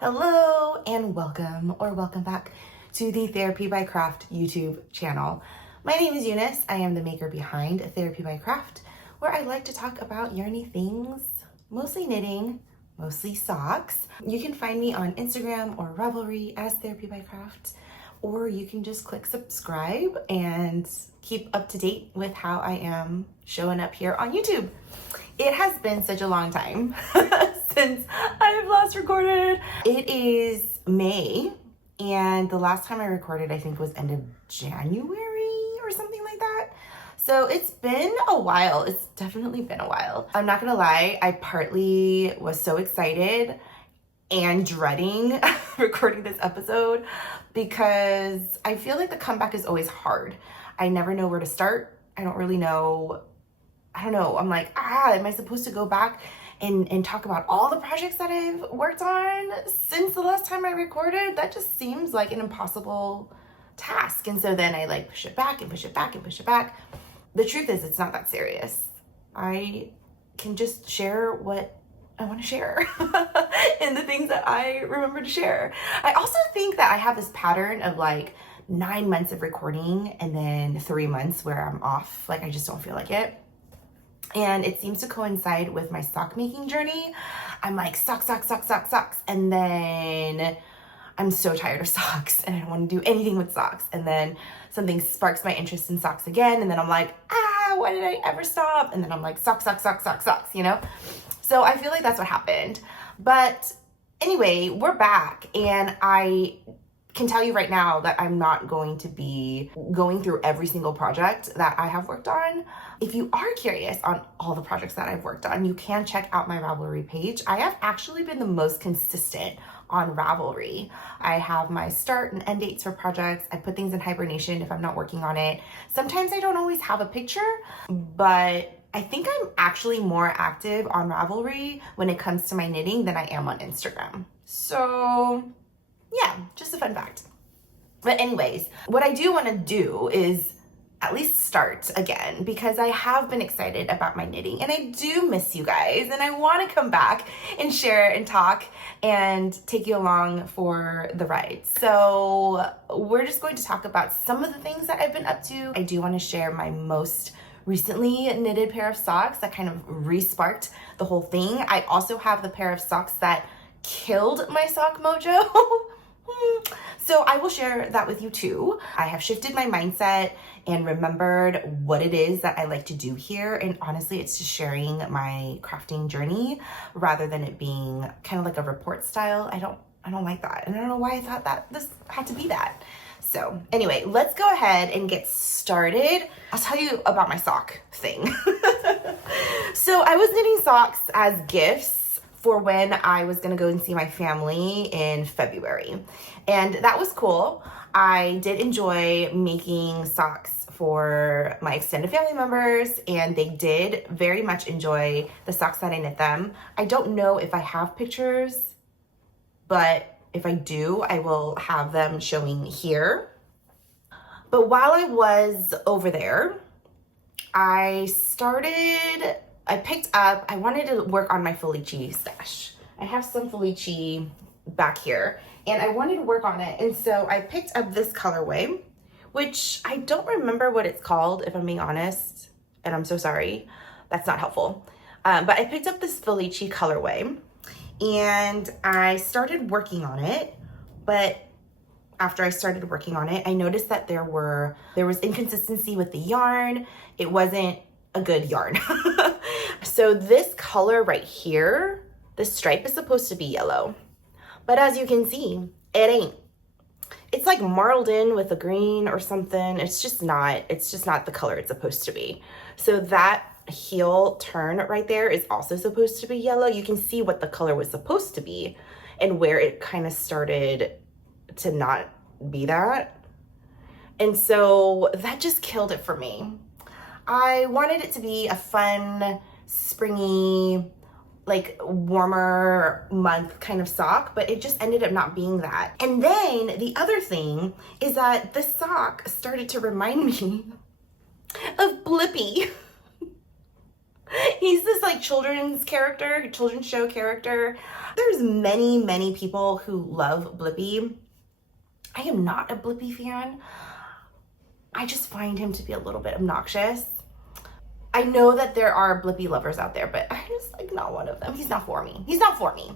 Hello and welcome back to the Therapy by Craft YouTube channel. My name is Eunice. I am the maker behind Therapy by Craft, where I like to talk about yarny things, mostly knitting, mostly socks. You can find me on Instagram or Ravelry as Therapy by Craft, or you can just click subscribe and keep up to date with how I am showing up here on YouTube. It has been such a long time since I've last recorded. It is May, and the last time I recorded, I think, was end of January or something like that. So it's been a while. It's definitely been a while. I'm not gonna lie, I partly was so excited and dreading recording this episode because I feel like the comeback is always hard. I never know where to start. I don't really know. I don't know. I'm like, am I supposed to go back and talk about all the projects that I've worked on since the last time I recorded? That just seems like an impossible task. And so then I like push it back and push it back and push it back. The truth is, it's not that serious. I can just share what I want to share and the things that I remember to share. I also think that I have this pattern of like 9 months of recording and then 3 months where I'm off. Like I just don't feel like it. And it seems to coincide with my sock making journey. I'm like socks. And then I'm so tired of socks and I don't want to do anything with socks. And then something sparks my interest in socks again. And then I'm like, why did I ever stop? And then I'm like, socks, you know? So I feel like that's what happened. But anyway, we're back, and I can tell you right now that I'm not going to be going through every single project that I have worked on. If you are curious on all the projects that I've worked on, you can check out my Ravelry page. I have actually been the most consistent on Ravelry. I have my start and end dates for projects. I put things in hibernation if I'm not working on it. Sometimes I don't always have a picture, but I think I'm actually more active on Ravelry when it comes to my knitting than I am on Instagram. So yeah, just a fun fact. But anyways, what I do want to do is at least start again because I have been excited about my knitting and I do miss you guys and I want to come back and share and talk and take you along for the ride. So we're just going to talk about some of the things that I've been up to. I do want to share my most recently knitted pair of socks that kind of re-sparked the whole thing. I also have the pair of socks that killed my sock mojo. So I will share that with you too. I have shifted my mindset and remembered what it is that I like to do here. And honestly, it's just sharing my crafting journey rather than it being kind of like a report style. I don't like that. And I don't know why I thought that this had to be that. So anyway, let's go ahead and get started. I'll tell you about my sock thing. So I was knitting socks as gifts for when I was gonna go and see my family in February. And that was cool. I did enjoy making socks for my extended family members, and they did very much enjoy the socks that I knit them. I don't know if I have pictures, but if I do, I will have them showing here. But while I was over there, I wanted to work on my Felici stash. I have some Felici back here and I wanted to work on it. And so I picked up this colorway, which I don't remember what it's called, if I'm being honest, and I'm so sorry. That's not helpful. But I picked up this Felici colorway and I started working on it. But after I started working on it, I noticed that there was inconsistency with the yarn. It wasn't a good yarn. So this color right here, the stripe is supposed to be yellow, but as you can see, it ain't. It's like marled in with a green or something. It's just not the color it's supposed to be. So that heel turn right there is also supposed to be yellow. You can see what the color was supposed to be and where it kind of started to not be that. And so that just killed it for me. I wanted it to be a fun, springy, like warmer month kind of sock, but it just ended up not being that. And then the other thing is that the sock started to remind me of Blippi. He's this like children's show character. There's many people who love Blippi. I am not a Blippi fan. I just find him to be a little bit obnoxious. I know that there are Blippi lovers out there, but I'm just like not one of them. He's not for me. He's not for me.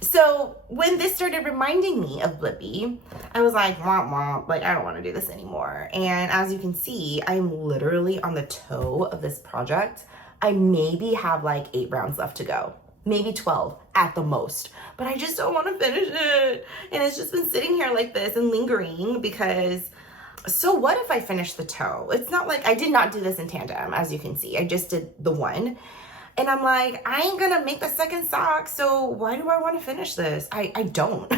So when this started reminding me of Blippi, I was like, womp womp, like I don't want to do this anymore. And as you can see, I'm literally on the toe of this project. I maybe have like 8 rounds left to go, maybe 12 at the most, but I just don't want to finish it. And it's just been sitting here like this and lingering because, so what if I finish the toe? It's not like I did not do this in tandem, as you can see. I just did the one. And I'm like, I ain't gonna make the second sock, so why do I want to finish this? I don't.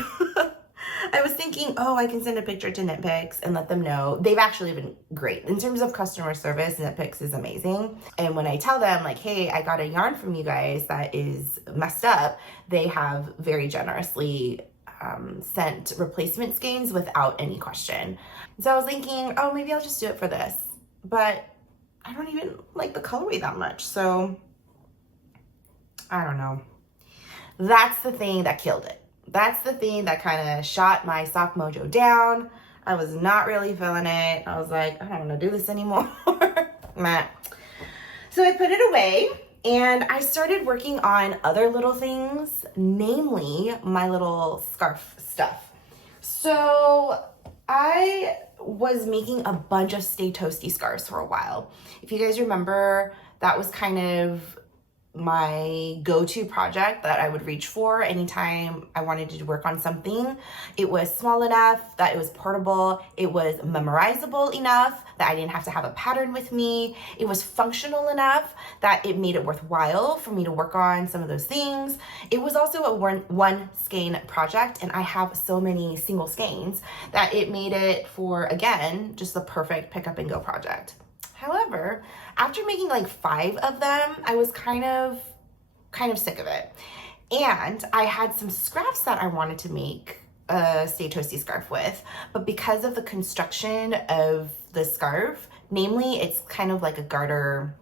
I was thinking, oh, I can send a picture to Knitpicks and let them know. They've actually been great. In terms of customer service, Knitpicks is amazing. And when I tell them like, hey, I got a yarn from you guys that is messed up, they have very generously sent replacement skeins without any question. So I was thinking, oh, maybe I'll just do it for this. But I don't even like the colorway that much, so I don't know. That's the thing that killed it. That's the thing that kind of shot my sock mojo down. I was not really feeling it. I was like, I don't want to do this anymore. Meh. So I put it away and I started working on other little things, namely my little scarf stuff. So I was making a bunch of Stay Toasty scarves for a while. If you guys remember, that was kind of my go-to project that I would reach for anytime I wanted to work on something. It was small enough that it was portable. It was memorizable enough that I didn't have to have a pattern with me. It was functional enough that it made it worthwhile for me to work on some of those things. It was also a one skein project, and I have so many single skeins that it made it for, again, just the perfect pick up and go project. However, after making like 5 of them, I was kind of sick of it. And I had some scraps that I wanted to make a Stay Toasty scarf with, but because of the construction of the scarf, namely it's kind of like a garter.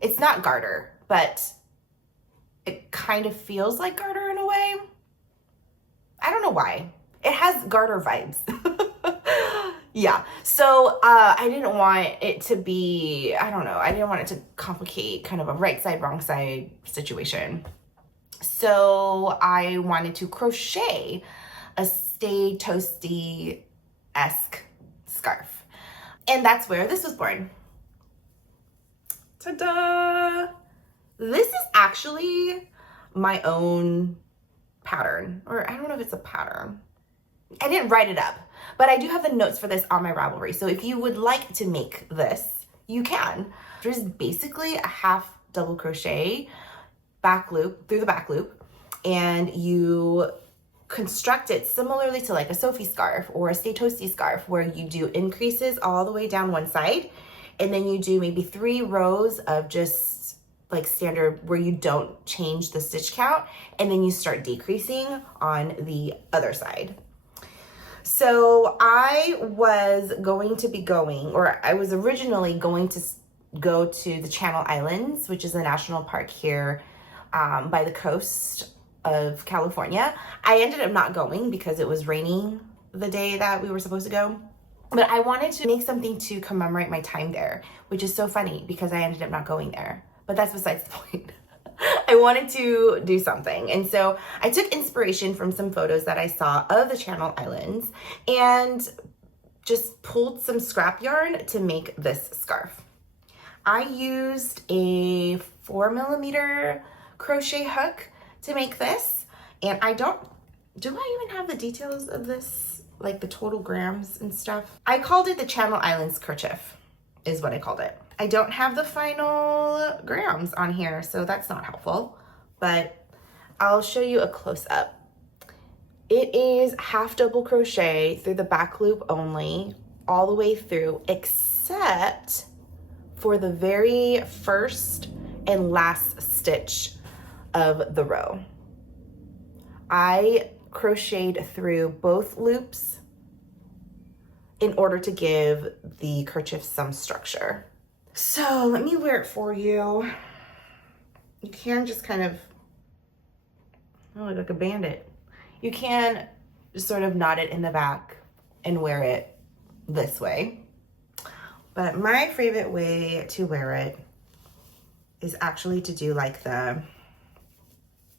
It's not garter, but it kind of feels like garter in a way. I don't know why. It has garter vibes. Yeah, so I didn't want it to be, I don't know, I didn't want it to complicate kind of a right side, wrong side situation. So I wanted to crochet a Stay Toasty-esque scarf. And that's where this was born. Ta-da! This is actually my own pattern, or I don't know if it's a pattern. I didn't write it up, but I do have the notes for this on my Ravelry. So if you would like to make this, you can. There's basically a half double crochet back loop through the back loop, and you construct it similarly to like a Sophie scarf or a Stay Toasty scarf, where you do increases all the way down one side, and then you do maybe 3 rows of just like standard where you don't change the stitch count, and then you start decreasing on the other side. So I was going to be going, or I was originally going to go to the Channel Islands, which is a national park here by the coast of California. I ended up not going because it was raining the day that we were supposed to go. But I wanted to make something to commemorate my time there, which is so funny because I ended up not going there. But that's besides the point. I wanted to do something. And so I took inspiration from some photos that I saw of the Channel Islands and just pulled some scrap yarn to make this scarf. I used a 4mm crochet hook to make this. And do I even have the details of this? Like the total grams and stuff? I called it the Channel Islands kerchief, is what I called it. I don't have the final grams on here, so that's not helpful, but I'll show you a close-up. It is half double crochet through the back loop only, all the way through, except for the very first and last stitch of the row. I crocheted through both loops in order to give the kerchief some structure. So let me wear it for you. you can just kind of, oh, look like a bandit. You can just sort of knot it in the back and wear it this way. But my favorite way to wear it is actually to do like the,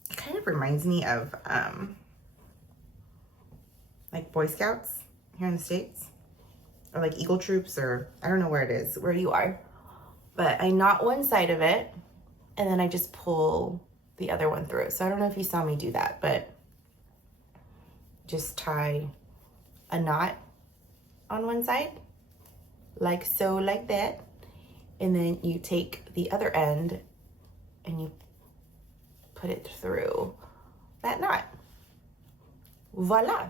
it kind of reminds me of like Boy Scouts here in the States, or like Eagle Troops, or I don't know where it is, where you are. But I knot one side of it and then I just pull the other one through. So I don't know if you saw me do that, but just tie a knot on one side, like so, like that. And then you take the other end and you put it through that knot. Voila.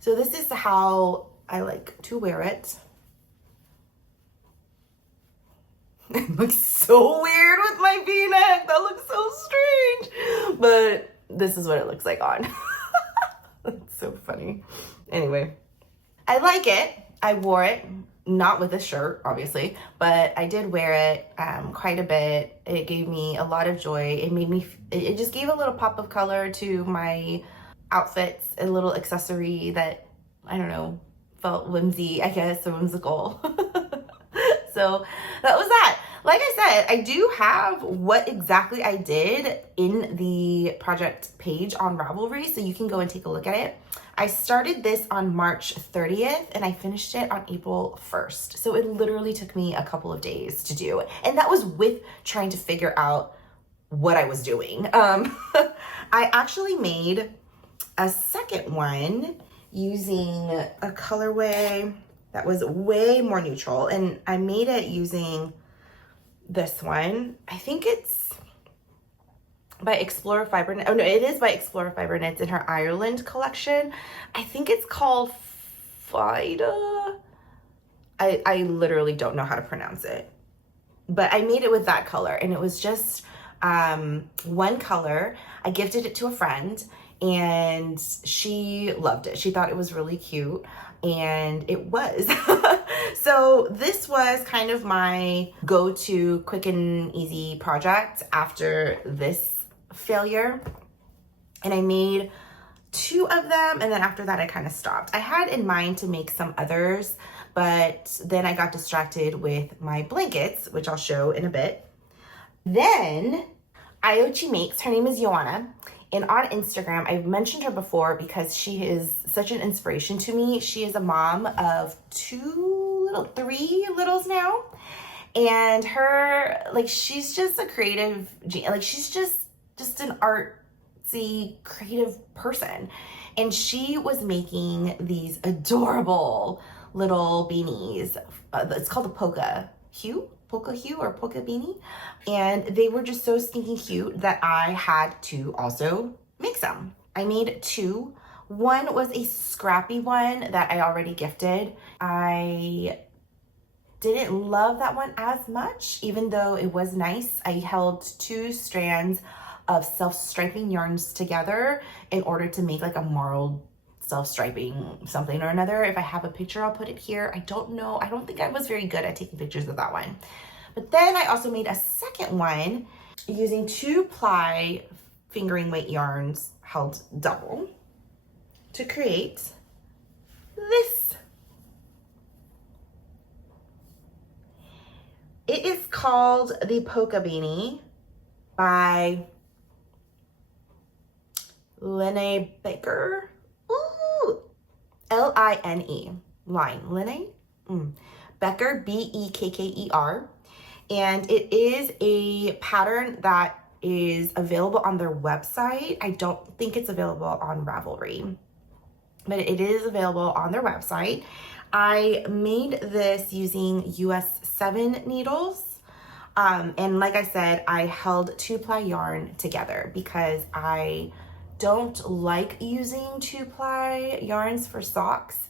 So this is how I like to wear it. It looks so weird with my V-neck. That looks so strange. But this is what it looks like on. That's so funny. Anyway, I like it. I wore it, not with a shirt, obviously, but I did wear it quite a bit. It gave me a lot of joy. It made me, it just gave a little pop of color to my outfits, a little accessory that, I don't know, felt whimsy, I guess, or whimsical. So that was that. Like I said, I do have what exactly I did in the project page on Ravelry, so you can go and take a look at it. I started this on March 30th and I finished it on April 1st. So it literally took me a couple of days to do. And that was with trying to figure out what I was doing. I actually made a second one using a colorway that was way more neutral, and I made it using this one. I think it's by Explorer Fiber. Oh no, it is by Explorer Fiber Knits in her Ireland collection. I think it's called Fida. I literally don't know how to pronounce it, but I made it with that color, and it was just one color. I gifted it to a friend and she loved it. She thought it was really cute, and it was. So this was kind of my go-to quick and easy project after this failure. And I made 2 of them, and then after that I kind of stopped. I had in mind to make some others, but then I got distracted with my blankets, which I'll show in a bit. Then Iochi Makes, her name is Joanna, and on Instagram, I've mentioned her before because she is such an inspiration to me. She is a mom of 3 littles now. And her, like, she's just a creative, like, she's just an artsy, creative person. And she was making these adorable little beanies. It's called a polka hue or polka beanie. And they were just so stinking cute that I had to also make some. I made 2. One was a Scrappy one that I already gifted. I didn't love that one as much, even though it was nice. I held 2 strands of self-striping yarns together in order to make like a marled self-striping something or another. If I have a picture, I'll put it here. I don't know. I don't think I was very good at taking pictures of that one. But then I also made a second one using 2-ply fingering weight yarns held double to create this. It is called the Polka Beanie by Lene Baker. Ooh, L-I-N-E, Lene Becker, B-E-K-K-E-R. And it is a pattern that is available on their website. I don't think it's available on Ravelry, but it is available on their website. I made this using US 7 needles. And like I said, I held 2-ply yarn together because I don't like using 2-ply yarns for socks.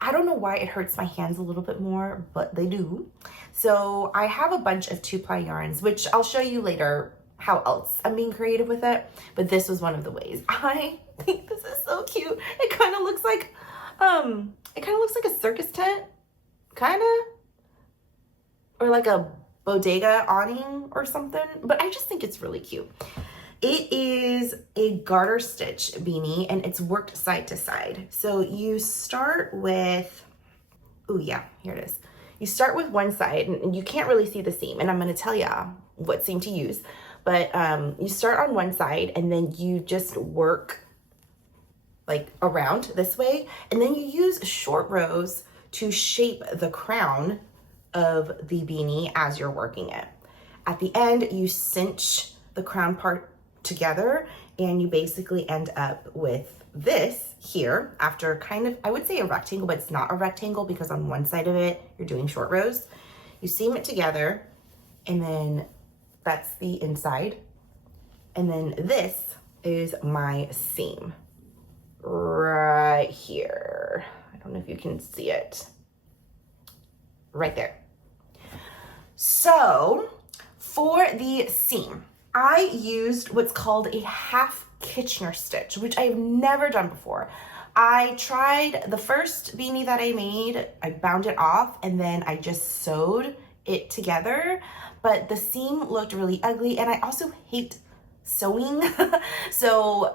I don't know why it hurts my hands a little bit more, but they do. So I have a bunch of 2-ply yarns, which I'll show you later how else I'm being creative with it. But this was one of the ways. I think this is so cute. It kind of looks like a circus tent, kind of, or like a bodega awning or something, but I just think it's really cute. It is a garter stitch beanie and it's worked side to side. So you start with, oh yeah, here it is. You start with one side and you can't really see the seam, and I'm gonna tell ya what seam to use, but you start on one side and then you just work like around this way, and then you use short rows to shape the crown of the beanie as you're working it. At the end, you cinch the crown part together and you basically end up with this here after kind of, I would say a rectangle, but it's not a rectangle because on one side of it, you're doing short rows. You seam it together and then that's the inside. And then this is my seam right here. I don't know if you can see it. Right there. So for the seam, I used what's called a half Kitchener stitch, which I've never done before. I tried the first beanie that I made, I bound it off and then I just sewed it together, but the seam looked really ugly and I also hate sewing. So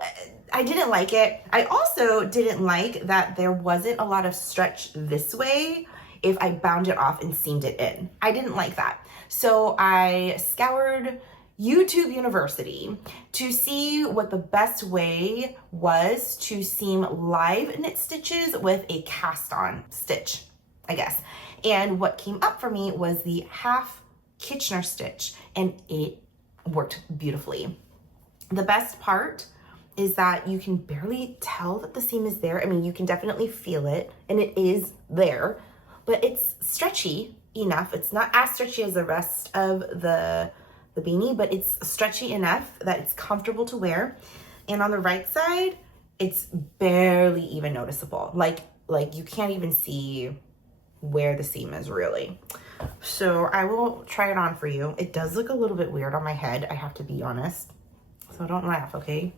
I didn't like it. I also didn't like that there wasn't a lot of stretch this way if I bound it off and seamed it in. I didn't like that. So I scoured YouTube University to see what the best way was to seam live knit stitches with a cast on stitch, I guess. And what came up for me was the half Kitchener stitch, and it worked beautifully. The best part is that you can barely tell that the seam is there. I mean, you can definitely feel it and it is there, but it's stretchy enough. It's not as stretchy as the rest of the beanie, but it's stretchy enough that it's comfortable to wear. And on the right side, it's barely even noticeable. Like you can't even see where the seam is really. So I will try it on for you. It does look a little bit weird on my head, I have to be honest. So don't laugh, okay?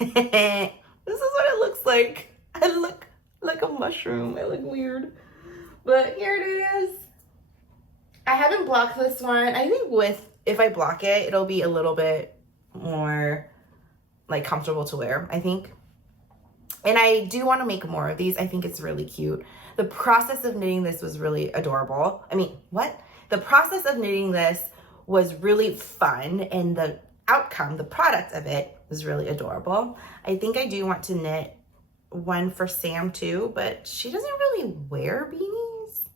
This is what it looks like. I look like a mushroom. I look weird. But here it is. I haven't blocked this one. I think if I block it, it'll be a little bit more like comfortable to wear, I think. And I do want to make more of these. I think it's really cute. The process of knitting this was really adorable. I mean, what? The process of knitting this was really fun, and the outcome, the product of it was really adorable. I think I do want to knit one for Sam too, but she doesn't really wear beanies.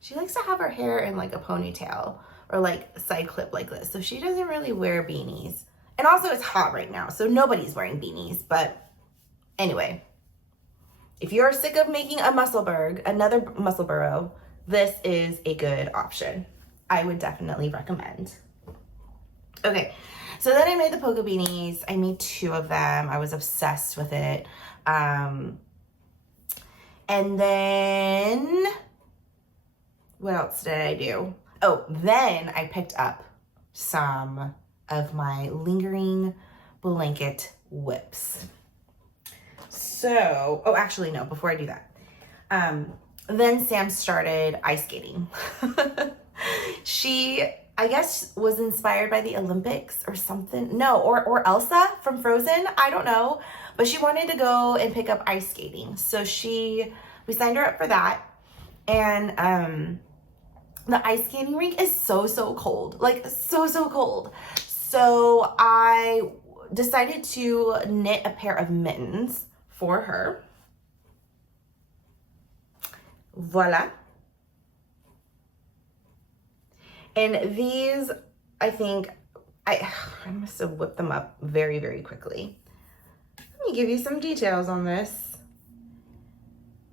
She likes to have her hair in like a ponytail or like a side clip like this. So she doesn't really wear beanies. And also it's hot right now, so nobody's wearing beanies. But anyway, if you're sick of making another muscle burrow, this is a good option. I would definitely recommend. Okay, so then I made the polka beanies. I made 2 of them. I was obsessed with it. And then what else did I do? Oh, then I picked up some of my lingering blanket whips. So, oh, actually, no, before I do that. Then Sam started ice skating. She, I guess, was inspired by the Olympics or something. No, or Elsa from Frozen. I don't know. But she wanted to go and pick up ice skating. So we signed her up for that. And the ice skating rink is so cold. Like, so cold. So I decided to knit a pair of mittens for her. Voila. And these, I think, I must have whipped them up very quickly. Let me give you some details on this.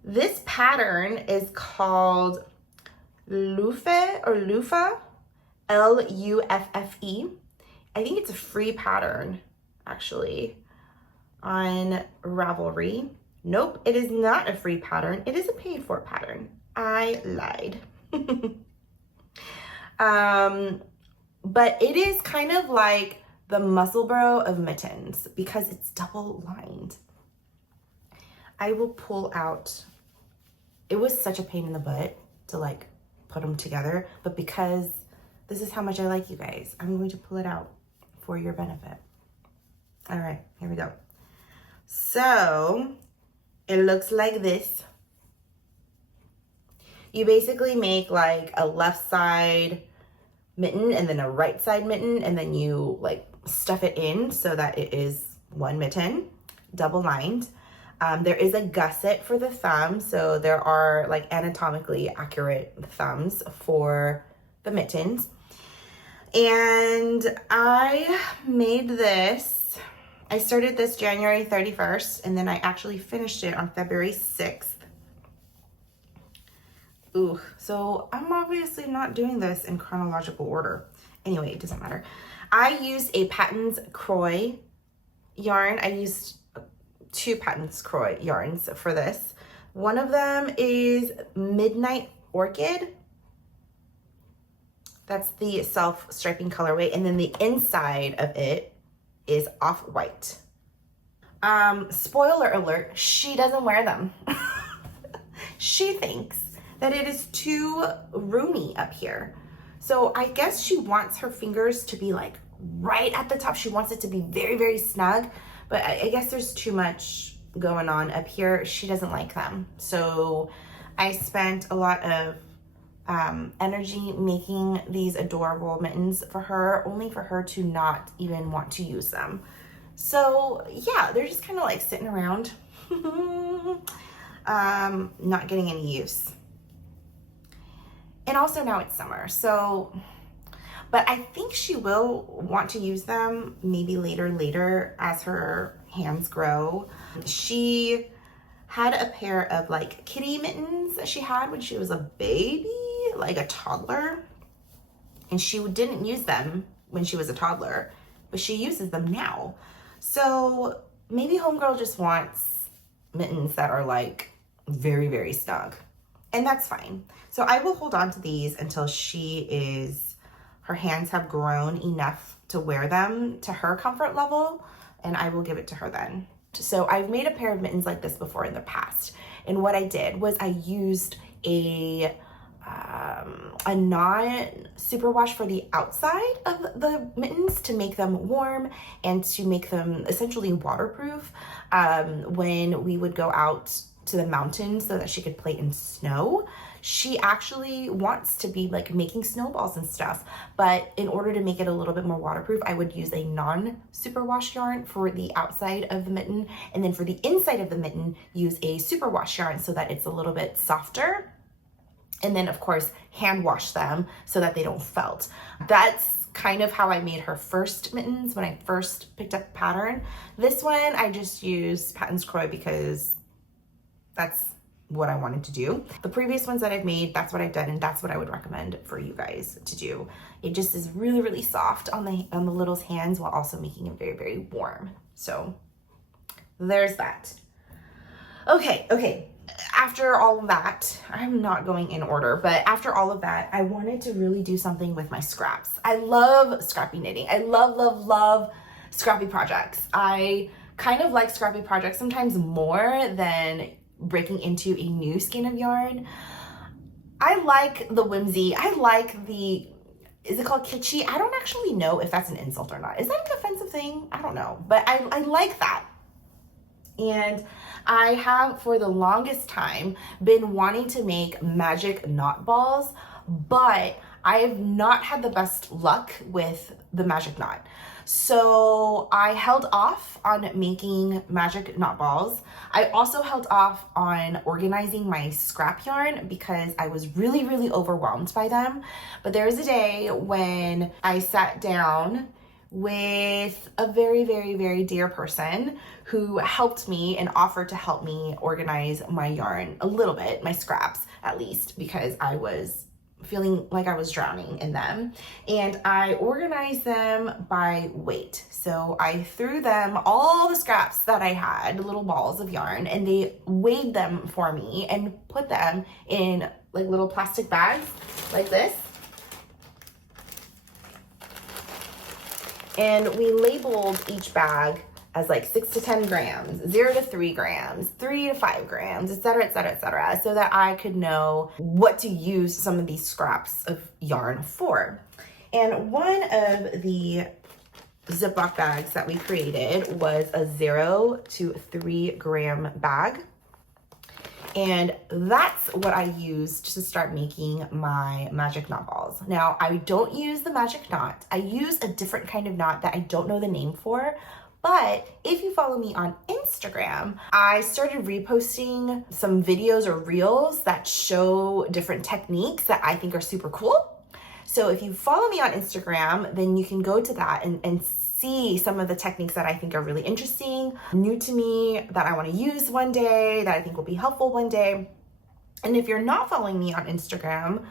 This pattern is called Luffe or Luffe, L-U-F-F-E. I think it's a free pattern, actually, on Ravelry. Nope, it is not a free pattern. It is a paid for pattern. I lied. But it is kind of like the muscle burrow of Mittens because it's double lined. I will pull out it was such a pain in the butt to like put them together, but because this is how much I like you guys, I'm going to pull it out for your benefit. All right, here we go. So it looks like this. You basically make like a left side mitten and then a right side mitten, and then you like stuff it in so that it is one mitten, double lined. There is a gusset for the thumb, so there are like anatomically accurate thumbs for the mittens. And I made this, I started this January 31st, and then I actually finished it on February 6th. Ooh, so I'm obviously not doing this in chronological order. Anyway, it doesn't matter. I used a Mittens crochet yarn. I used 2 Mittens crochet yarns for this. One of them is Midnight Orchid. That's the self-striping colorway. And then the inside of it is off-white. Spoiler alert, she doesn't wear them. She thinks that it is too roomy up here. So I guess she wants her fingers to be like right at the top. She wants it to be very, very snug, but I guess there's too much going on up here. She doesn't like them. So I spent a lot of energy making these adorable mittens for her, only for her to not even want to use them. So yeah, they're just kind of like sitting around, not getting any use. And also now it's summer, so, but I think she will want to use them maybe later as her hands grow. She had a pair of like kitty mittens that she had when she was a baby, like a toddler. And she didn't use them when she was a toddler, but she uses them now. So maybe homegirl just wants mittens that are like very, very snug. And that's fine. So I will hold on to these until her hands have grown enough to wear them to her comfort level, and I will give it to her then. So I've made a pair of mittens like this before in the past. And what I did was I used a non-superwash for the outside of the mittens to make them warm and to make them essentially waterproof when we would go out to the mountains so that she could play in snow. She actually wants to be like making snowballs and stuff, but in order to make it a little bit more waterproof, I would use a non-superwash yarn for the outside of the mitten, and then for the inside of the mitten, use a superwash yarn so that it's a little bit softer. And then of course, hand wash them so that they don't felt. That's kind of how I made her first mittens when I first picked up the pattern. This one, I just used Mittens crochet because that's what I wanted to do. The previous ones that I've made, that's what I've done, and that's what I would recommend for you guys to do. It just is really, really soft on the little's hands while also making it very, very warm. So there's that. Okay. After all of that, I'm not going in order, but after all of that, I wanted to really do something with my scraps. I love scrappy knitting. I love scrappy projects. I kind of like scrappy projects sometimes more than breaking into a new skein of yarn. I like the whimsy. I like the, is it called kitschy? I don't actually know if that's an insult or not. Is that an offensive thing? I don't know, but I like that. And I have for the longest time been wanting to make magic knot balls, but I have not had the best luck with the magic knot. So I held off on making magic knot balls. I also held off on organizing my scrap yarn because I was really, really overwhelmed by them. But there was a day when I sat down with a very, very, very dear person who helped me and offered to help me organize my yarn a little bit, my scraps at least, because I was feeling like I was drowning in them. And I organized them by weight. So I threw them all the scraps that I had, little balls of yarn, and they weighed them for me and put them in like little plastic bags like this. And we labeled each bag as like 6 to 10 grams, 0 to 3 grams, 3 to 5 grams, etc., etc., etc., so that I could know what to use some of these scraps of yarn for. And one of the Ziploc bags that we created was a 0 to 3 gram bag. And that's what I used to start making my magic knot balls. Now, I don't use the magic knot. I use a different kind of knot that I don't know the name for. But if you follow me on Instagram, I started reposting some videos or reels that show different techniques that I think are super cool. So if you follow me on Instagram, then you can go to that and see some of the techniques that I think are really interesting, new to me, that I want to use one day, that I think will be helpful one day. And if you're not following me on Instagram,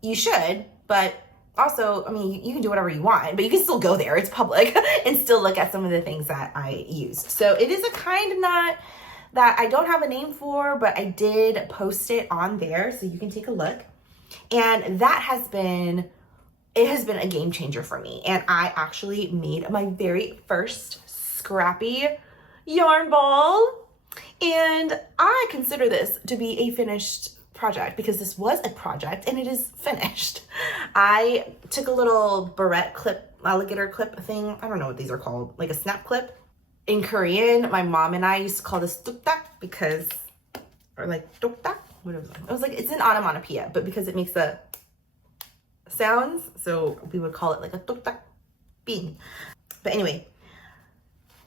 you should, but also, I mean, you can do whatever you want, but you can still go there, it's public, and still look at some of the things that I used. So it is a kind of knot that I don't have a name for, but I did post it on there, so you can take a look. And that has been a game changer for me. And I actually made my very first Scrappy yarn ball. And I consider this to be a finished project because this was a project and it is finished. I took a little barrette clip, alligator clip thing. I don't know what these are called, like a snap clip. In Korean, my mom and I used to call this tuktak because, or like tuktak, what was it? I was like, it's an onomatopoeia, but because it makes the sounds, so we would call it like a tuktak bean. But anyway,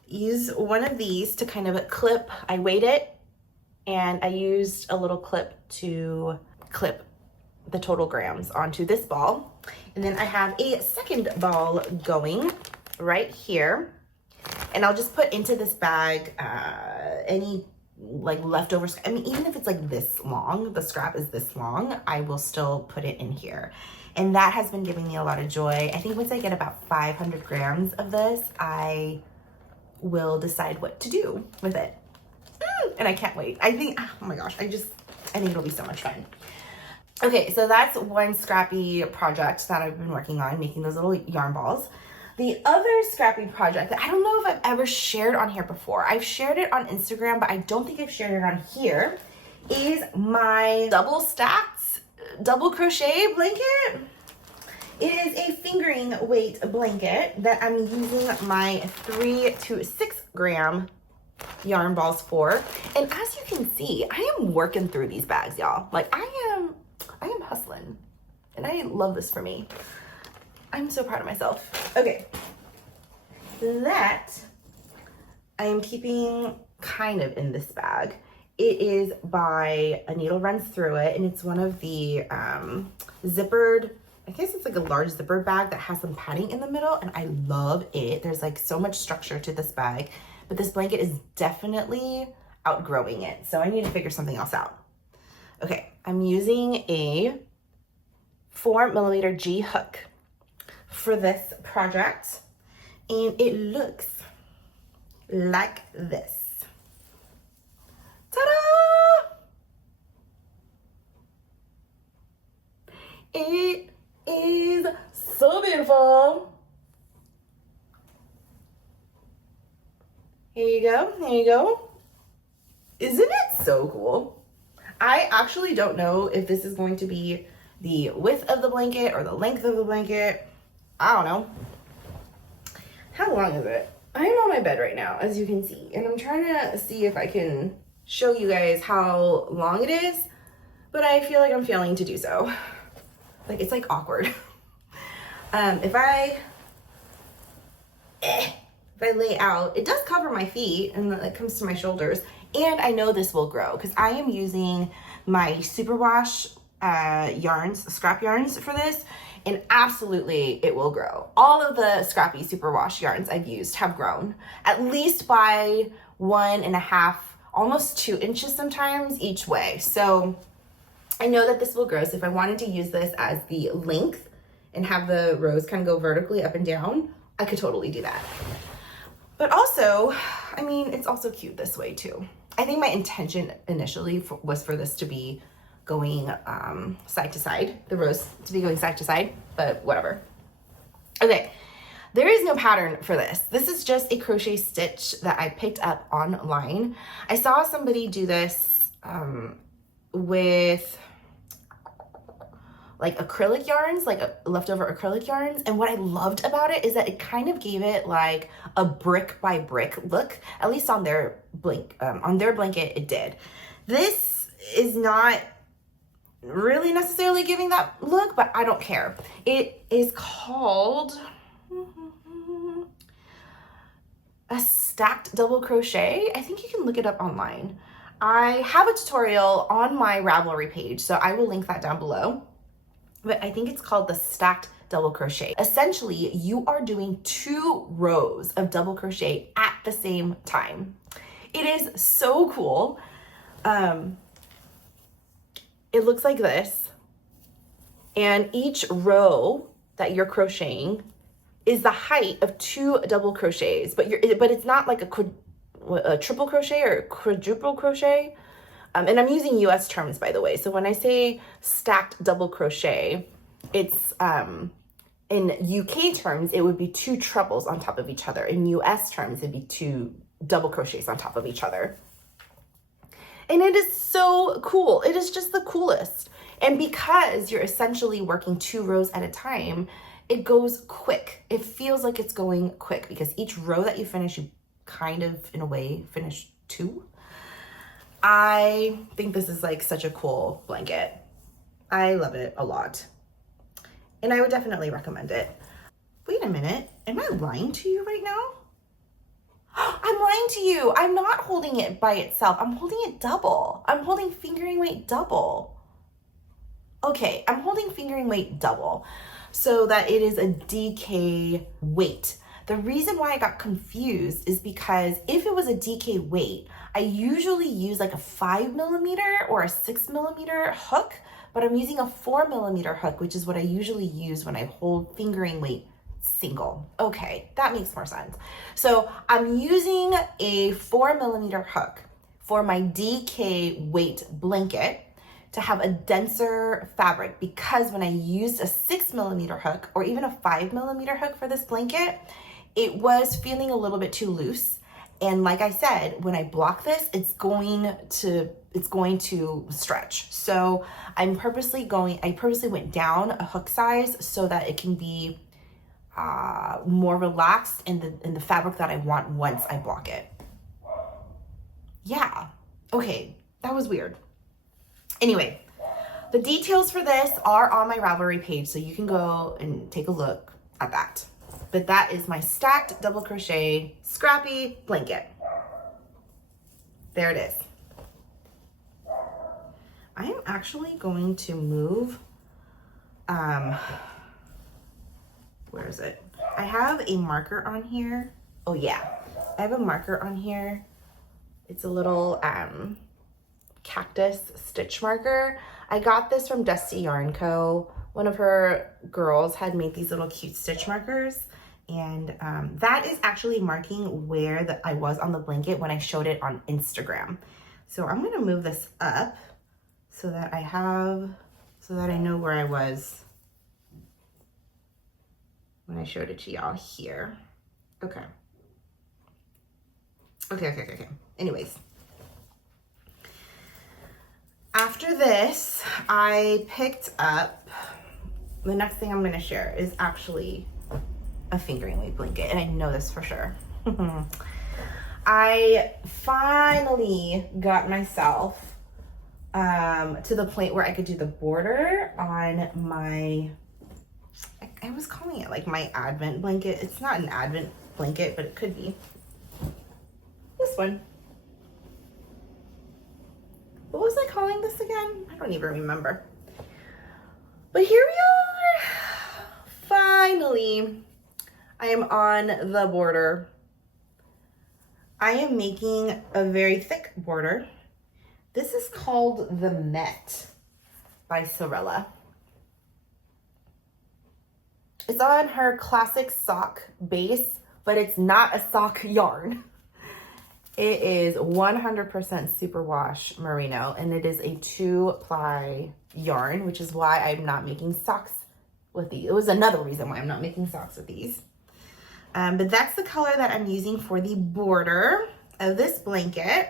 use one of these to kind of clip. I weighed it and I used a little clip to clip the total grams onto this ball. And then I have a second ball going right here. And I'll just put into this bag any like leftover, I mean, even if it's like this long, the scrap is this long, I will still put it in here. And that has been giving me a lot of joy. I think once I get about 500 grams of this, I will decide what to do with it. And I can't wait. I think, oh my gosh, I think it'll be so much fun. Okay, so that's one Scrappy project that I've been working on, making those little yarn balls. The other Scrappy project that I don't know if I've ever shared on here before, I've shared it on Instagram, but I don't think I've shared it on here, is my double stacked, double crochet blanket. It is a fingering weight blanket that I'm using my 3 to 6 gram yarn balls for. And as you can see, I am working through these bags, y'all. Like I am hustling, and I love this for me. I'm so proud of myself. Okay, that I am keeping kind of in this bag. It is by A Needle Runs Through It, and it's one of the zippered, I guess it's like a large zippered bag that has some padding in the middle, and I love it. There's like so much structure to this bag, but this blanket is definitely outgrowing it, so I need to figure something else out. Okay, I'm using a 4mm G hook for this project, and it looks like this. Ta-da! It is so beautiful. Here you go, there you go. Isn't it so cool? I actually don't know if this is going to be the width of the blanket or the length of the blanket. I don't know. How long is it? I'm on my bed right now, as you can see, and I'm trying to see if I can show you guys how long it is, but I feel like I'm failing to do so. Like, it's like awkward. If I lay out, it does cover my feet and it comes to my shoulders, and I know this will grow because I am using my superwash yarns, scrap yarns for this, and absolutely it will grow. All of the Scrappy superwash yarns I've used have grown at least by 1.5, almost 2 inches sometimes each way. So I know that this will grow. So if I wanted to use this as the length and have the rows kind of go vertically up and down, I could totally do that. But also, I mean, it's also cute this way too. I think my intention initially was for this to be going side to side, the rows to be going side to side, but whatever. Okay, There is no pattern for this. This is just a crochet stitch that I picked up online. I saw somebody do this with like acrylic yarns, like leftover acrylic yarns. And what I loved about it is that it kind of gave it like a brick by brick look, at least on their blanket it did. This is not really necessarily giving that look, but I don't care. It is called a stacked double crochet. I think you can look it up online. I have a tutorial on my Ravelry page, so I will link that down below. But I think it's called the stacked double crochet. Essentially, you are doing 2 rows of double crochet at the same time. It is so cool. It looks like this, and each row that you're crocheting is the height of 2 double crochets, but it's not like a triple crochet or quadruple crochet. And I'm using US terms, by the way. So when I say stacked double crochet, it's in UK terms, it would be 2 trebles on top of each other. In US terms, it'd be 2 double crochets on top of each other. And it is so cool. It is just the coolest. And because you're essentially working 2 rows at a time, it goes quick. It feels like it's going quick because each row that you finish, you kind of, in a way, finish 2. I think this is like such a cool blanket. I love it a lot. And I would definitely recommend it. Wait a minute. Am I lying to you right now? I'm lying to you. I'm not holding it by itself. I'm holding it double. I'm holding fingering weight double. Okay, I'm holding fingering weight double so that it is a DK weight. The reason why I got confused is because if it was a DK weight, I usually use like a 5mm or a 6mm hook, but I'm using a 4mm hook, which is what I usually use when I hold fingering weight single. Okay, that makes more sense. So I'm using a 4mm hook for my DK weight blanket to have a denser fabric, because when I used a 6mm hook or even a 5mm hook for this blanket, it was feeling a little bit too loose. And like I said, when I block this, it's going to stretch. So I purposely went down a hook size so that it can be more relaxed in the fabric that I want once I block it. Yeah, okay, that was weird. Anyway, the details for this are on my Ravelry page, so you can go and take a look at that. But that is my stacked double crochet Scrappy blanket. There it is. I am actually going to move, where is it? I have a marker on here. Oh yeah, I have a marker on here. It's a little cactus stitch marker. I got this from Dusty Yarn Co. One of her girls had made these little cute stitch markers. And that is actually marking where I was on the blanket when I showed it on Instagram. So I'm gonna move this up so that I know where I was when I showed it to y'all here. Okay. Okay. Anyways. After this, I picked up, the next thing I'm gonna share is actually a fingering weight blanket, and I know this for sure. I finally got myself to the point where I could do the border on my, I was calling it like my Advent blanket. It's not an Advent blanket, but it could be. This one. What was I calling this again? I don't even remember. But here we are. Finally, I am on the border. I am making a very thick border. This is called the Met by Sorella. It's on her classic sock base, but it's not a sock yarn. It is 100% superwash merino, and it is a 2-ply yarn, which is why I'm not making socks with these. It was another reason why I'm not making socks with these. But that's the color that I'm using for the border of this blanket.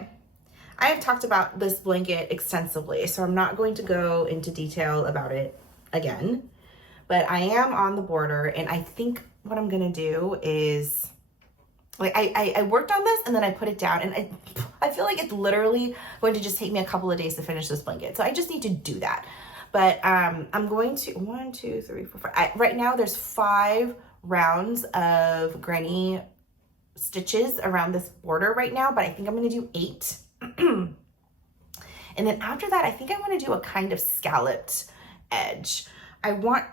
I have talked about this blanket extensively, so I'm not going to go into detail about it again. But I am on the border, and I think what I'm gonna do is, like, I worked on this and then I put it down, and I feel like it's literally going to just take me a couple of days to finish this blanket. So I just need to do that. But I'm going to, 1, 2, 3, 4, 5. Right now there's 5 rounds of granny stitches around this border right now, but I think I'm gonna do 8. And then after that, I think I want to do a kind of scalloped edge. I want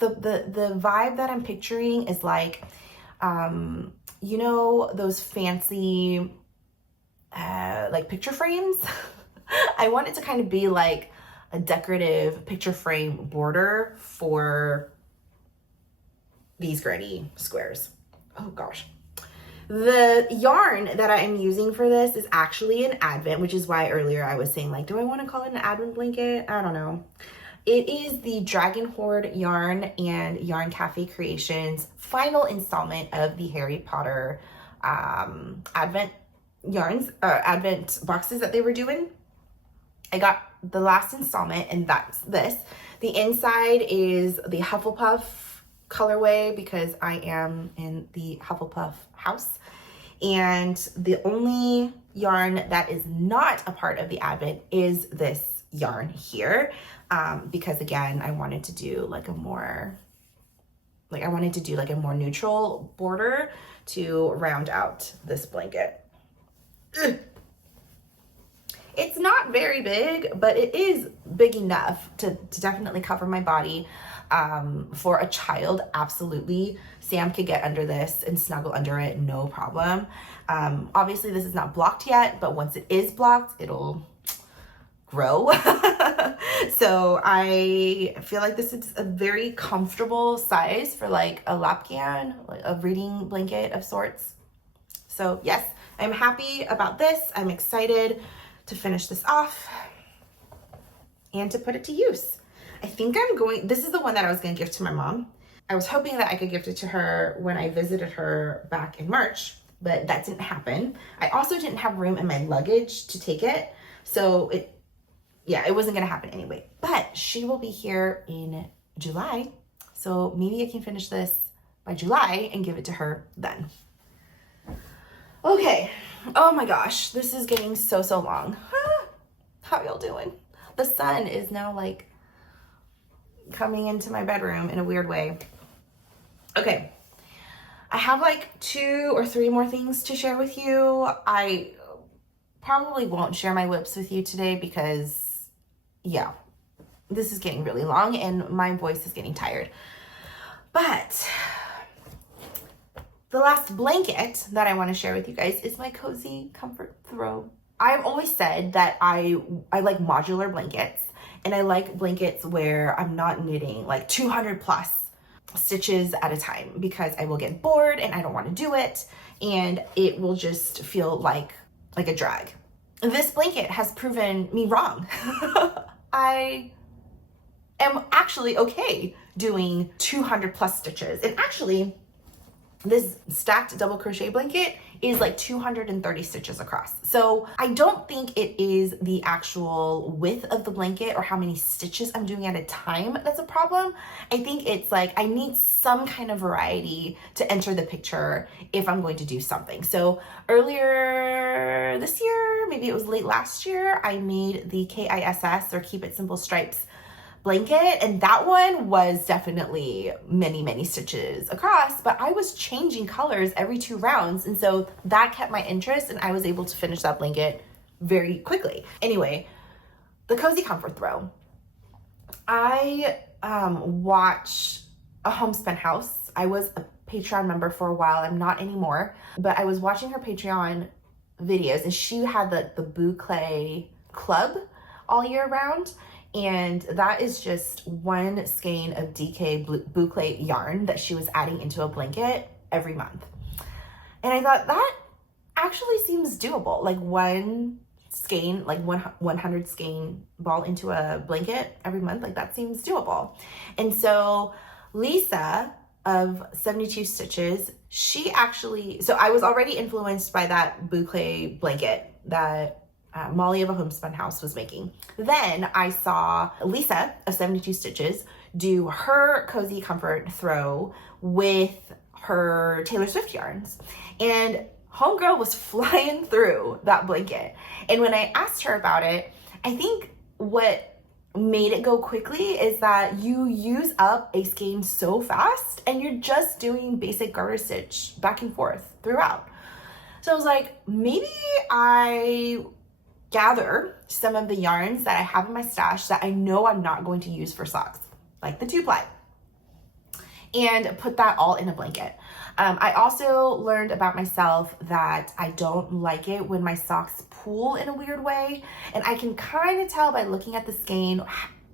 the vibe that I'm picturing is like, you know, those fancy like picture frames. I want it to kind of be like a decorative picture frame border for these granny squares. Oh gosh. The yarn that I am using for this is actually an Advent, which is why earlier I was saying, like, do I want to call it an Advent blanket? I don't know. It is the Dragon Horde yarn and Yarn Cafe Creations final installment of the Harry Potter Advent yarns, Advent boxes that they were doing. I got the last installment, and that's this. The inside is the Hufflepuff colorway because I am in the Hufflepuff house. And the only yarn that is not a part of the Advent is this yarn here. Because again, I wanted to do like a more, neutral border to round out this blanket. Ugh. It's not very big, but it is big enough to definitely cover my body. For a child, absolutely. Sam could get under this and snuggle under it, no problem. Obviously this is not blocked yet, but once it is blocked, it'll grow. So I feel like this is a very comfortable size for like a lapcan, like a reading blanket of sorts. So yes, I'm happy about this. I'm excited to finish this off and to put it to use. I think this is the one that I was gonna give to my mom. I was hoping that I could gift it to her when I visited her back in March, but that didn't happen. I also didn't have room in my luggage to take it. So it wasn't gonna happen anyway, but she will be here in July. So maybe I can finish this by July and give it to her then. Okay, oh my gosh, this is getting so long. How y'all doing? The sun is now like coming into my bedroom in a weird way. Okay, I have like 2 or 3 more things to share with you. I probably won't share my whips with you today because yeah, this is getting really long and my voice is getting tired. But the last blanket that I want to share with you guys is my Cozy Comfort Throw. I've always said that I like modular blankets, and I like blankets where I'm not knitting like 200 plus stitches at a time because I will get bored and I don't want to do it, and it will just feel like a drag. This blanket has proven me wrong. I am actually okay doing 200 plus stitches, and actually this stacked double crochet blanket is like 230 stitches across. So I don't think it is the actual width of the blanket or how many stitches I'm doing at a time that's a problem. I think it's like I need some kind of variety to enter the picture if I'm going to do something. So earlier this year, maybe it was late last year, I made the KISS or Keep It Simple Stripes blanket, and that one was definitely many stitches across, but I was changing colors every 2 rounds, and so that kept my interest and I was able to finish that blanket very quickly. Anyway, the Cozy Comfort Throw. I watch a Homespun House. I was a Patreon member for a while. I'm not anymore, but I was watching her Patreon videos, and she had the Boucle Club all year round. And that is just 1 skein of DK Boucle yarn that she was adding into a blanket every month. And I thought that actually seems doable. Like 1 skein, like 100 skein ball into a blanket every month. Like that seems doable. And so Lisa of 72 stitches. She actually, so I was already influenced by that boucle blanket that Molly of a Homespun House was making. Then I saw Lisa of 72 Stitches do her cozy comfort throw with her Taylor Swift yarns. And homegirl was flying through that blanket. And when I asked her about it, I think what made it go quickly is that you use up a skein so fast and you're just doing basic garter stitch back and forth throughout. So I was like, maybe I gather some of the yarns that I have in my stash that I know I'm not going to use for socks, like the 2-ply, and put that all in a blanket. I also learned about myself that I don't like it when my socks pool in a weird way. And I can kind of tell by looking at the skein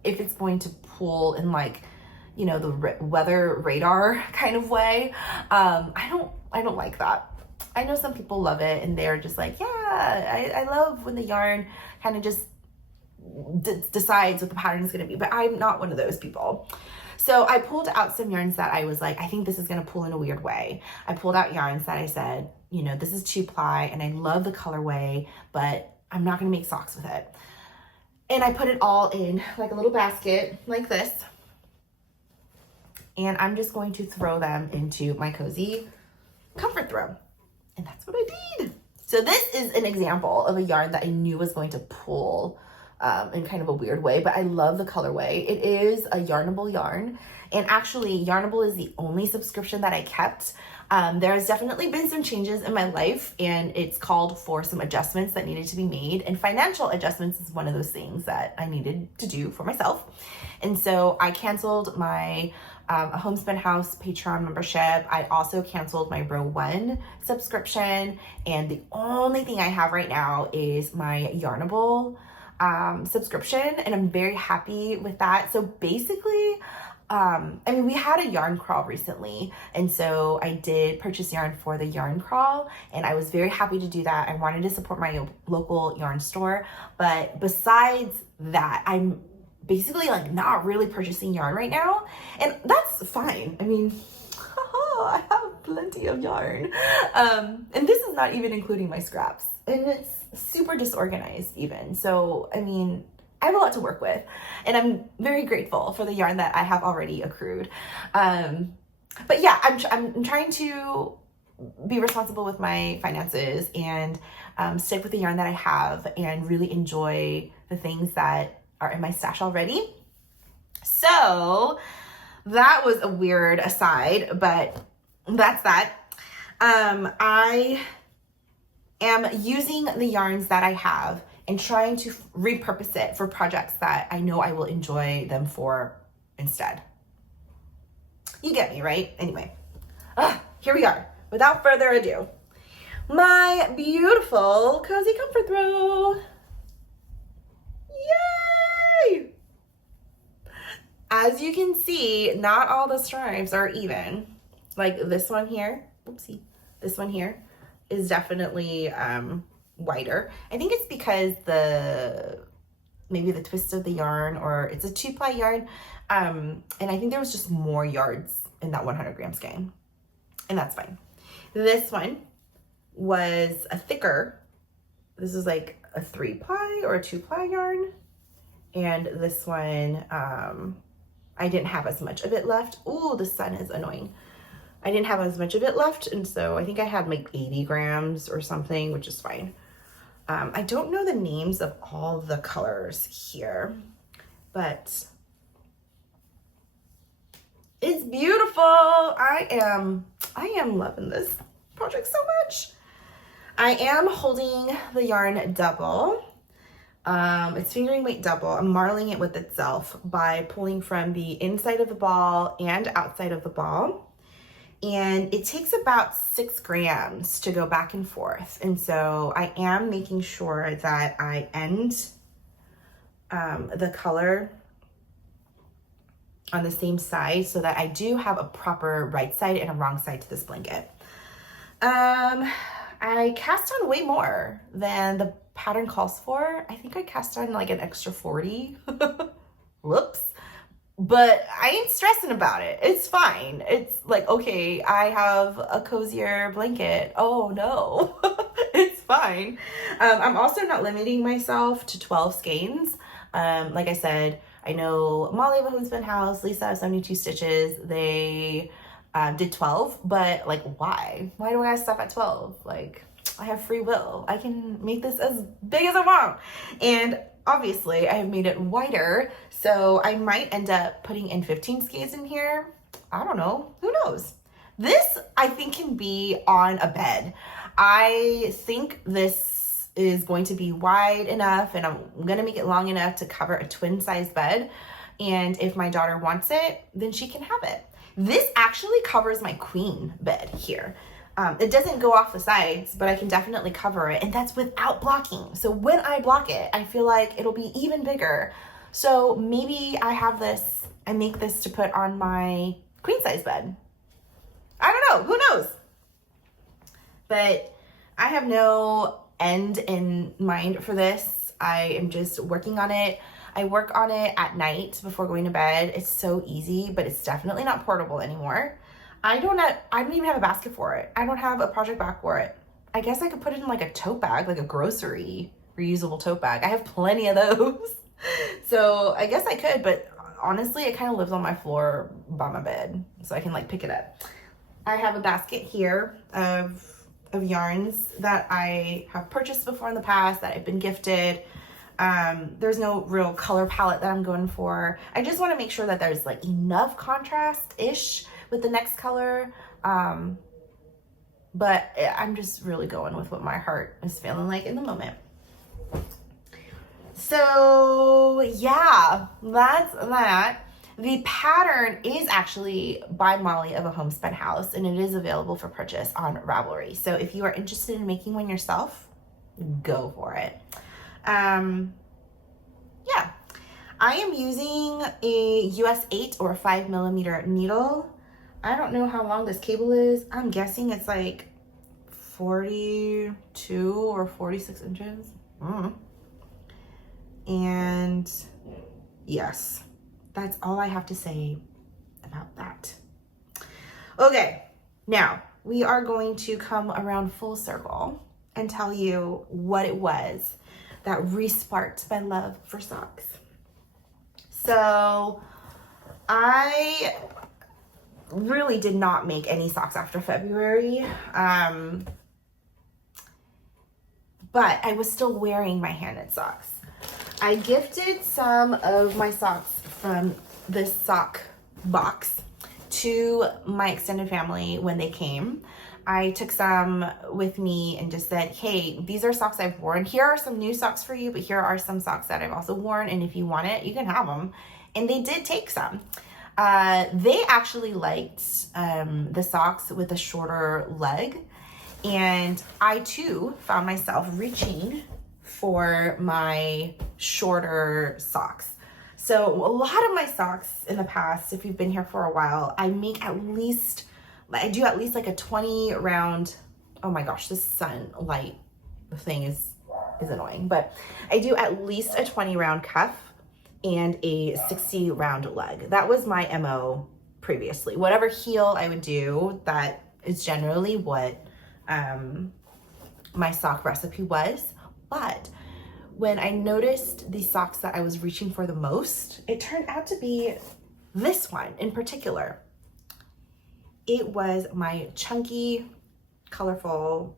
if it's going to pool in like, you know, the weather radar kind of way. I don't like that. I know some people love it and they're just like, yeah, I love when the yarn kind of just decides what the pattern is going to be, but I'm not one of those people. So I pulled out some yarns that I was like, I think this is going to pull in a weird way. I pulled out yarns that I said, you know, this is 2-ply and I love the colorway, but I'm not going to make socks with it. And I put it all in like a little basket like this. And I'm just going to throw them into my cozy comfort throw. And that's what I did. So this is an example of a yarn that I knew was going to pull in kind of a weird way, but I love the colorway. It is a Yarnable yarn, and actually Yarnable is the only subscription that I kept. There's definitely been some changes in my life, and it's called for some adjustments that needed to be made, and financial adjustments is one of those things that I needed to do for myself. And so I canceled my Homespun House Patreon membership. I also canceled my Row 1 subscription, and the only thing I have right now is my Yarnable subscription, and I'm very happy with that. So basically, I mean, we had a yarn crawl recently, and so I did purchase yarn for the yarn crawl, and I was very happy to do that. I wanted to support my local yarn store, but besides that, I'm basically like not really purchasing yarn right now, and that's fine. I mean, I have plenty of yarn, and this is not even including my scraps, and it's super disorganized even. So, I mean, I have a lot to work with, and I'm very grateful for the yarn that I have already accrued. But yeah, I'm trying to be responsible with my finances and stick with the yarn that I have and really enjoy the things that are in my stash already. So that was a weird aside, but that's that. I am using the yarns that I have and trying to repurpose it for projects that I know I will enjoy them for instead. You get me, right? Anyway, here we are. Without further ado, my beautiful cozy comfort throw. Yay! As you can see, not all the stripes are even. Like this one here, oopsie, this one here is definitely wider. I think it's because maybe the twist of the yarn, or it's a 2-ply yarn, and I think there was just more yards in that 100 gram skein, and that's fine. This one was a thicker, this is like a 3-ply or a 2-ply yarn, and this one I didn't have as much of it left. Ooh, the sun is annoying. I didn't have as much of it left, and so I think I had like 80 grams or something, which is fine. I don't know the names of all the colors here, but it's beautiful. I am loving this project so much. I am holding the yarn double. It's fingering weight double. I'm marling it with itself by pulling from the inside of the ball and outside of the ball. And it takes about 6 grams to go back and forth. And so I am making sure that I end the color on the same side so that I do have a proper right side and a wrong side to this blanket. I cast on way more than the pattern calls for. I think I cast on like an extra 40. Whoops. but I ain't stressing about it. It's fine. It's like, okay, I have a cozier blanket. Oh no, it's fine. I'm also not limiting myself to 12 skeins. Like I said, I know Molly of a Homespun House, Lisa of 72 Stitches, they did 12, but like, why? Why do I have stuff at 12? Like, I have free will. I can make this as big as I want. And obviously I have made it wider, so I might end up putting in 15 skeins in here. I don't know, who knows? This I think can be on a bed. I think this is going to be wide enough, and I'm gonna make it long enough to cover a twin size bed. And if my daughter wants it, then she can have it. This actually covers my queen bed here. It doesn't go off the sides, but I can definitely cover it, and that's without blocking. So when I block it, I feel like it'll be even bigger. So maybe I make this to put on my queen size bed. I don't know, who knows? But I have no end in mind for this. I am just working on it. I work on it at night before going to bed. It's so easy, but it's definitely not portable anymore. I don't even have a basket for it. I don't have a project bag for it. I guess I could put it in like a tote bag, like a grocery reusable tote bag. I have plenty of those. So I guess I could, but honestly, it kind of lives on my floor by my bed, so I can like pick it up. I have a basket here of yarns that I have purchased before in the past that I've been gifted. There's no real color palette that I'm going for. I just want to make sure that there's like enough contrast-ish with the next color. But I'm just really going with what my heart is feeling like in the moment. So yeah, that's that. The pattern is actually by Molly of a Homespun House, and it is available for purchase on Ravelry. So if you are interested in making one yourself, go for it. Yeah, I am using a US 8 or 5mm needle. I don't know how long this cable is. I'm guessing it's like 42 or 46 inches. And yes, that's all I have to say about that. Okay, now we are going to come around full circle and tell you what it was that re-sparked my love for socks. So I really did not make any socks after February, but I was still wearing my hand-knit socks. I gifted some of my socks from this sock box to my extended family when they came. I took some with me and just said, hey, these are socks I've worn. Here are some new socks for you, but here are some socks that I've also worn, and if you want it, you can have them. And they did take some. They actually liked the socks with a shorter leg, and I too found myself reaching for my shorter socks. So a lot of my socks in the past, if you've been here for a while, I do at least like a 20 round, oh my gosh, this sunlight thing is annoying, but I do at least a 20 round cuff and a 60 round leg. That was my MO previously. Whatever heel I would do, that is generally what my sock recipe was. But when I noticed the socks that I was reaching for the most, it turned out to be this one in particular. It was my chunky, colorful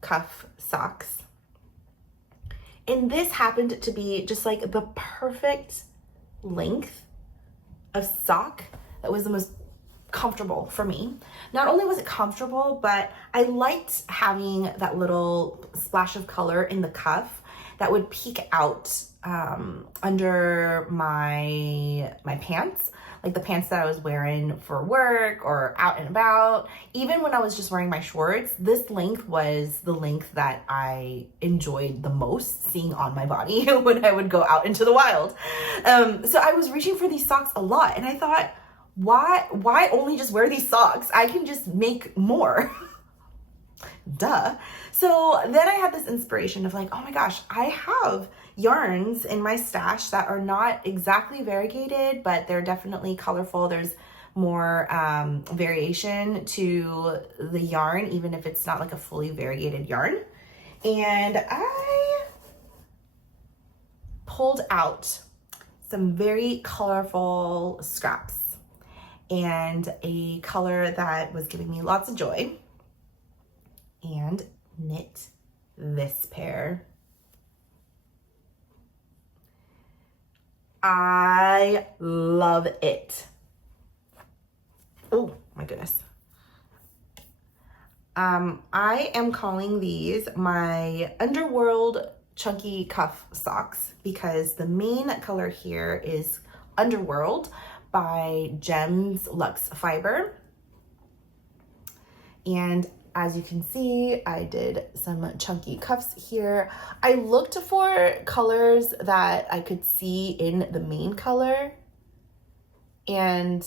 cuff socks. And this happened to be just like the perfect length of sock that was the most comfortable for me. Not only was it comfortable, but I liked having that little splash of color in the cuff that would peek out under my pants, like the pants that I was wearing for work or out and about. Even when I was just wearing my shorts, this length was the length that I enjoyed the most seeing on my body when I would go out into the wild. So I was reaching for these socks a lot, and I thought, why only just wear these socks? I can just make more. duh. So then I had this inspiration of like, oh my gosh, I have yarns in my stash that are not exactly variegated, but they're definitely colorful. There's more variation to the yarn, even if it's not like a fully variegated yarn. And I pulled out some very colorful scraps and a color that was giving me lots of joy, and knit this pair. I love it. Oh my goodness. I am calling these my Underworld chunky cuff socks because the main color here is Underworld by Gems Luxe Fiber. And as you can see, I did some chunky cuffs here. I looked for colors that I could see in the main color and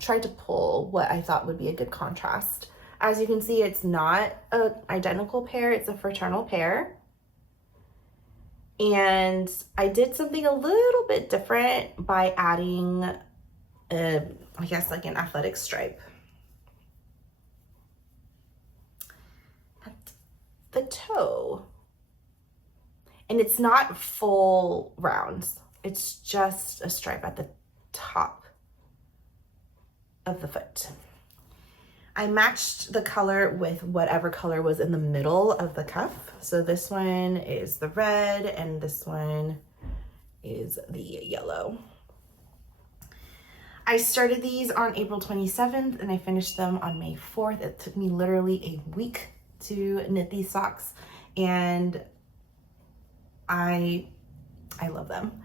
tried to pull what I thought would be a good contrast. As you can see, it's not an identical pair, it's a fraternal pair. And I did something a little bit different by adding, I guess like an athletic stripe at the toe. And it's not full rounds, it's just a stripe at the top of the foot. I matched the color with whatever color was in the middle of the cuff. So this one is the red and this one is the yellow. I started these on April 27th and I finished them on May 4th. It took me literally a week to knit these socks and I love them.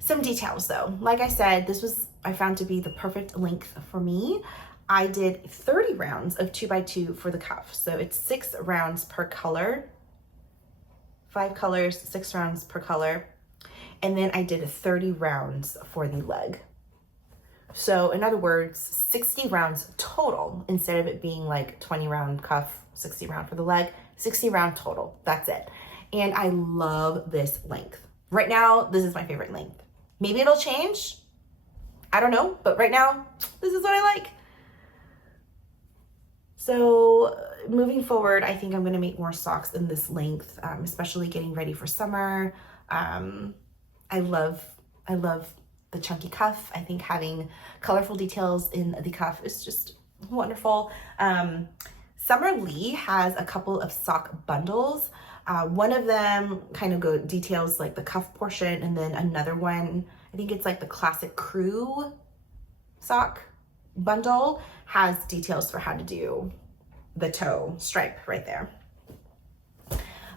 Some details though. Like I said, this was, I found to be the perfect length for me. I did 30 rounds of 2x2 for the cuff. So it's 6 rounds per color, 5 colors, 6 rounds per color. And then I did 30 rounds for the leg. So in other words, 60 rounds total, instead of it being like 20 round cuff, 60 round for the leg, 60 round total, that's it. And I love this length. Right now, this is my favorite length. Maybe it'll change, I don't know, but right now, this is what I like. So moving forward, I think I'm gonna make more socks in this length, especially getting ready for summer. I love the chunky cuff. I think having colorful details in the cuff is just wonderful. Summer Lee has a couple of sock bundles. One of them kind of details like the cuff portion, and then another one, I think it's like the classic crew sock bundle, has details for how to do the toe stripe right there.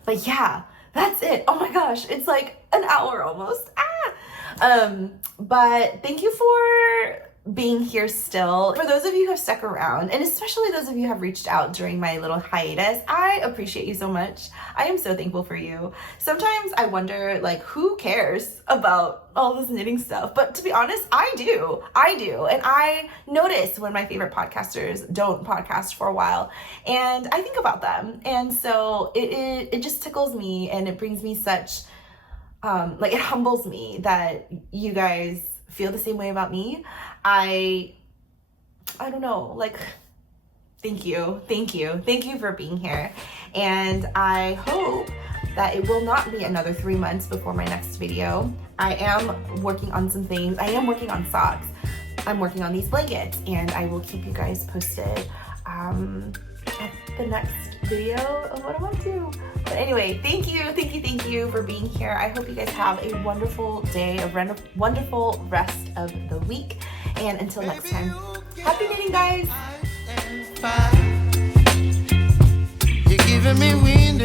But yeah, that's it. Oh my gosh, it's like an hour almost. But thank you for being here still. For those of you who have stuck around, and especially those of you who have reached out during my little hiatus, I appreciate you so much. I am so thankful for you. Sometimes I wonder, like, who cares about all this knitting stuff? But to be honest, I do. And I notice when my favorite podcasters don't podcast for a while, and I think about them. And so it just tickles me, and it brings me such, it humbles me that you guys feel the same way about me. I don't know, like, thank you for being here. And I hope that it will not be another 3 months before my next video. I am working on some things. I am working on socks. I'm working on these blankets, and I will keep you guys posted at the next video of what I want to do. But anyway, thank you for being here. I hope you guys have a wonderful day, a wonderful rest of the week. And until next time, happy knitting, guys. You're giving me wind